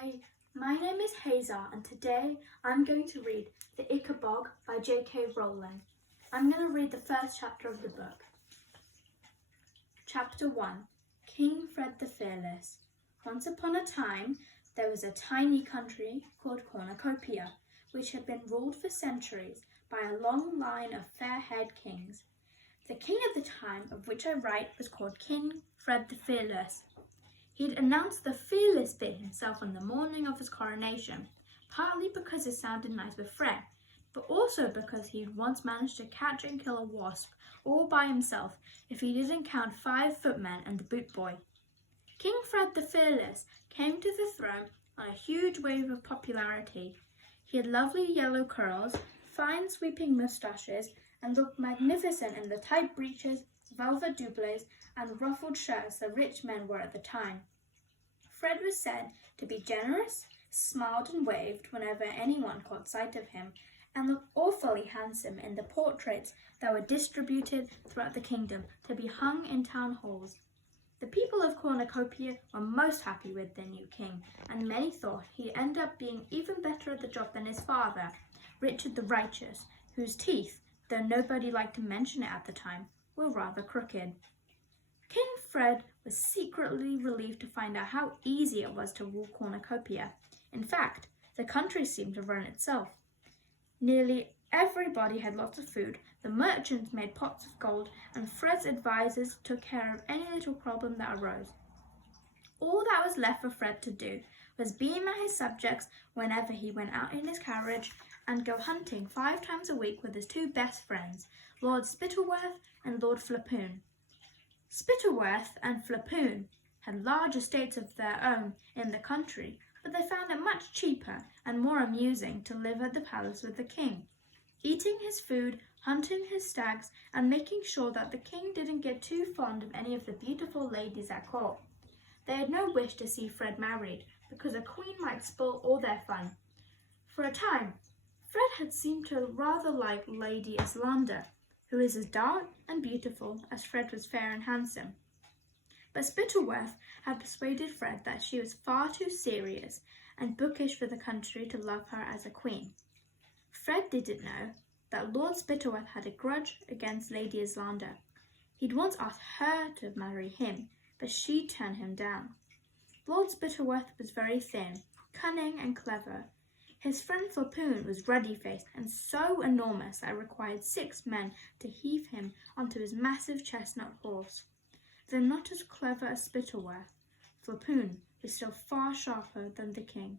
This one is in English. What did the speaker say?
Hi, my name is Hayzar and today I'm going to read The Ickabog by J.K. Rowling. I'm going to read the first chapter of the book. Chapter 1. King Fred the Fearless. Once upon a time, there was a tiny country called Cornucopia, which had been ruled for centuries by a long line of fair-haired kings. The king at the time of which I write was called King Fred the Fearless. He had announced the fearless bit himself on the morning of his coronation, partly because it sounded nice with Fred, but also because he'd once managed to catch and kill a wasp all by himself if he didn't count 5 footmen and the boot boy. King Fred the Fearless came to the throne on a huge wave of popularity. He had lovely yellow curls, fine sweeping moustaches, and looked magnificent in the tight breeches, velvet doublets, and ruffled shirts that rich men wore at the time. Fred was said to be generous, smiled and waved whenever anyone caught sight of him, and looked awfully handsome in the portraits that were distributed throughout the kingdom to be hung in town halls. The people of Cornucopia were most happy with their new king, and many thought he'd end up being even better at the job than his father, Richard the Righteous, whose teeth, though nobody liked to mention it at the time, were rather crooked. King Fred was secretly relieved to find out how easy it was to rule Cornucopia. In fact, the country seemed to run itself. Nearly everybody had lots of food, the merchants made pots of gold, and Fred's advisors took care of any little problem that arose. All that was left for Fred to do was beam at his subjects whenever he went out in his carriage and go hunting 5 times a week with his 2 best friends, Lord Spittleworth and Lord Flapoon. Spittleworth and Flapoon had large estates of their own in the country, but they found it much cheaper and more amusing to live at the palace with the king, eating his food, hunting his stags, and making sure that the king didn't get too fond of any of the beautiful ladies at court. They had no wish to see Fred married, because a queen might spoil all their fun. For a time, Fred had seemed to rather like Lady Islander, who is as dark and beautiful as Fred was fair and handsome. But Spittleworth had persuaded Fred that she was far too serious and bookish for the country to love her as a queen. Fred didn't know that Lord Spittleworth had a grudge against Lady Islander. He'd once asked her to marry him, but she turned him down. Lord Spittleworth was very thin, cunning and clever. His friend Flapoon was ruddy-faced and so enormous that it required 6 men to heave him onto his massive chestnut horse. Though not as clever as Spittleworth, Flapoon was still far sharper than the king.